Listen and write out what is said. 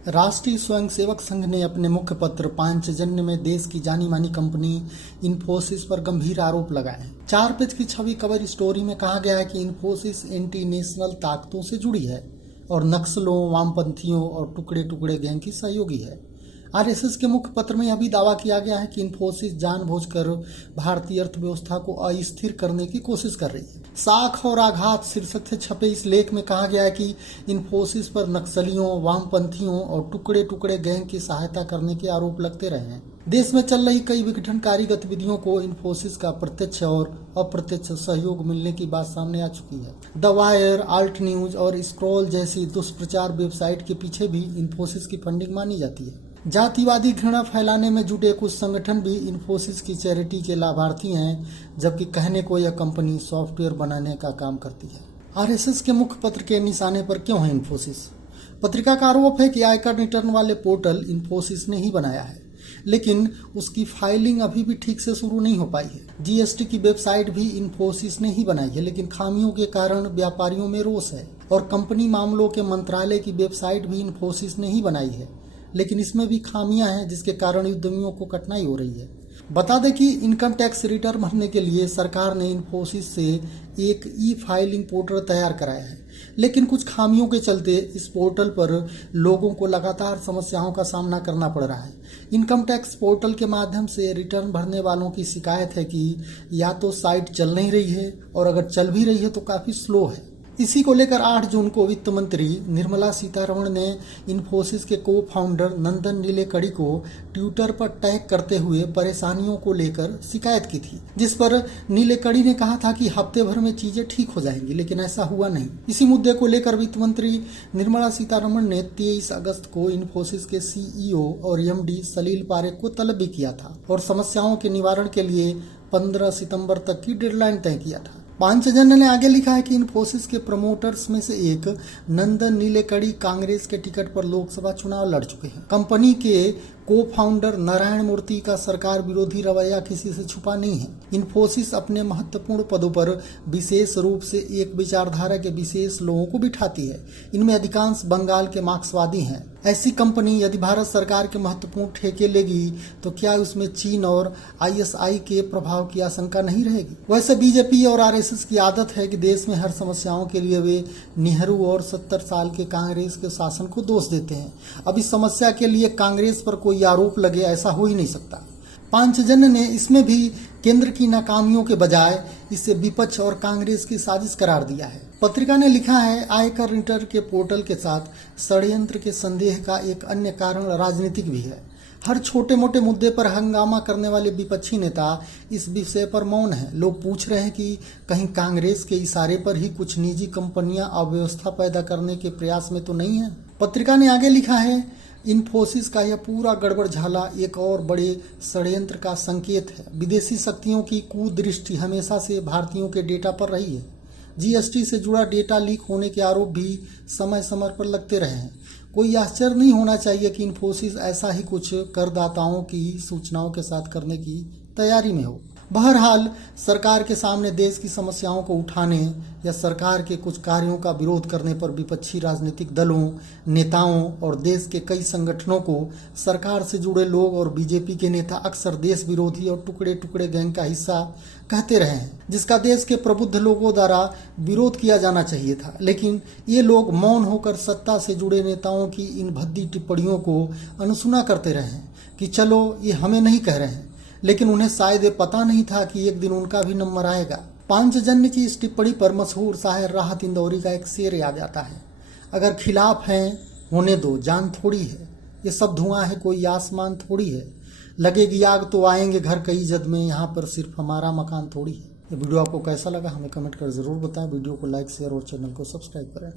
राष्ट्रीय स्वयंसेवक संघ ने अपने मुख्य पत्र पांचजन्य में देश की जानी मानी कंपनी इन्फोसिस पर गंभीर आरोप लगाए हैं। 4 पेज की छवि कवर स्टोरी में कहा गया है कि इन्फोसिस एंटी नेशनल ताकतों से जुड़ी है और नक्सलों, वामपंथियों और टुकड़े टुकड़े गैंग की सहयोगी है। आरएसएस के मुख्य पत्र में यह भी दावा किया गया है कि इन्फोसिस जानबूझकर भारतीय अर्थव्यवस्था को अस्थिर करने की कोशिश कर रही है। साख और आघात शीर्षक से छपे इस लेख में कहा गया है कि इन्फोसिस पर नक्सलियों, वामपंथियों और टुकड़े टुकड़े गैंग की सहायता करने के आरोप लगते रहे हैं। देश में चल रही कई विघटनकारी गतिविधियों को इन्फोसिस का प्रत्यक्ष और अप्रत्यक्ष सहयोग मिलने की बात सामने आ चुकी है। द वायर, आल्ट न्यूज और स्क्रॉल जैसी दुष्प्रचार वेबसाइट के पीछे भी इन्फोसिस की फंडिंग मानी जाती है। जातिवादी घृणा फैलाने में जुटे कुछ संगठन भी इन्फोसिस की चैरिटी के लाभार्थी हैं, जबकि कहने को यह कंपनी सॉफ्टवेयर बनाने का काम करती है। आरएसएस के मुख्य पत्र के निशाने पर क्यों है इन्फोसिस? पत्रिका का आरोप है कि आयकर रिटर्न वाले पोर्टल इन्फोसिस ने ही बनाया है, लेकिन उसकी फाइलिंग अभी भी ठीक से शुरू नहीं हो पाई है। जीएसटी की वेबसाइट भी इन्फोसिस ने ही बनाई है, लेकिन खामियों के कारण व्यापारियों में रोष है। और कंपनी मामलों के मंत्रालय की वेबसाइट भी इन्फोसिस ने ही बनाई है, लेकिन इसमें भी खामियां हैं, जिसके कारण उद्यमियों को कठिनाई हो रही है। बता दें कि इनकम टैक्स रिटर्न भरने के लिए सरकार ने इन्फोसिस से एक ई फाइलिंग पोर्टल तैयार कराया है, लेकिन कुछ खामियों के चलते इस पोर्टल पर लोगों को लगातार समस्याओं का सामना करना पड़ रहा है। इनकम टैक्स पोर्टल के माध्यम से रिटर्न भरने वालों की शिकायत है कि या तो साइट चल नहीं रही है, और अगर चल भी रही है तो काफ़ी स्लो है। इसी को लेकर 8 जून को वित्त मंत्री निर्मला सीतारमण ने इन्फोसिस के को फाउंडर नंदन नीलेकणी को ट्विटर पर टैग करते हुए परेशानियों को लेकर शिकायत की थी, जिस पर नीलेकणी ने कहा था कि हफ्ते भर में चीजें ठीक हो जाएंगी, लेकिन ऐसा हुआ नहीं। इसी मुद्दे को लेकर वित्त मंत्री निर्मला सीतारमण ने 23 अगस्त को इन्फोसिस के सीईओ और एमडी सलील पारेख को तलब भी किया था और समस्याओं के निवारण के लिए 15 सितंबर तक की डेडलाइन तय किया था। पांचजन्य ने आगे लिखा है कि इन्फोसिस के प्रमोटर्स में से एक नंदन नीलेकणी कांग्रेस के टिकट पर लोकसभा चुनाव लड़ चुके हैं। कंपनी के को फाउंडर नारायण मूर्ति का सरकार विरोधी रवैया किसी से छुपा नहीं है। इन्फोसिस अपने महत्वपूर्ण पदों पर विशेष रूप से एक विचारधारा के विशेष लोगों को बिठाती है। इनमें अधिकांश बंगाल के मार्क्सवादी हैं। ऐसी कंपनी यदि भारत सरकार के महत्वपूर्ण ठेके लेगी तो क्या उसमें चीन और आईएसआई के प्रभाव की आशंका नहीं रहेगी? वैसे बीजेपी और आरएसएस की आदत है कि देश में हर समस्याओं के लिए वे नेहरू और 70 साल के कांग्रेस के शासन को दोष देते हैं। अब इस समस्या के लिए कांग्रेस पर कोई आरोप लगे, ऐसा हो ही नहीं सकता। पांचजन्य ने इसमें भी केंद्र की नाकामियों के बजाय इसे विपक्ष और कांग्रेस की साजिश करार दिया है। पत्रिका ने लिखा है, आयकर रिटर्न के पोर्टल के साथ षड्यंत्र के संदेह का एक अन्य कारण राजनीतिक भी है। हर छोटे मोटे मुद्दे पर हंगामा करने वाले विपक्षी नेता इस विषय पर मौन है। लोग पूछ रहे हैं कि कहीं कांग्रेस के इशारे पर ही कुछ निजी कंपनियां अव्यवस्था पैदा करने के प्रयास में तो नहीं है। पत्रिका ने आगे लिखा है, इन्फोसिस का यह पूरा गड़बड़ झाला एक और बड़े षड्यंत्र का संकेत है। विदेशी शक्तियों की कुदृष्टि हमेशा से भारतीयों के डेटा पर रही है। जीएसटी से जुड़ा डेटा लीक होने के आरोप भी समय समय पर लगते रहे हैं। कोई आश्चर्य नहीं होना चाहिए कि इन्फोसिस ऐसा ही कुछ करदाताओं की सूचनाओं के साथ करने की तैयारी में हो। बहरहाल सरकार के सामने देश की समस्याओं को उठाने या सरकार के कुछ कार्यों का विरोध करने पर विपक्षी राजनीतिक दलों, नेताओं और देश के कई संगठनों को सरकार से जुड़े लोग और बीजेपी के नेता अक्सर देश विरोधी और टुकड़े टुकड़े गैंग का हिस्सा कहते रहे हैं, जिसका देश के प्रबुद्ध लोगों द्वारा विरोध किया जाना चाहिए था। लेकिन ये लोग मौन होकर सत्ता से जुड़े नेताओं की इन भद्दी टिप्पणियों को अनसुना करते रहे हैं कि चलो ये हमें नहीं कह रहे हैं, लेकिन उन्हें शायद ये पता नहीं था कि एक दिन उनका भी नंबर आएगा। पांचजन्य की इस टिप्पणी पर मशहूर शायर राहत इंदौरी का एक शेर याद आता है, अगर खिलाफ हैं होने दो, जान थोड़ी है, ये सब धुआं है कोई आसमान थोड़ी है, लगेगी आग तो आएंगे घर कई जद में, यहाँ पर सिर्फ हमारा मकान थोड़ी है। ये वीडियो आपको कैसा लगा हमें कमेंट कर जरूर बताएं। वीडियो को लाइक, शेयर और चैनल को सब्सक्राइब करें।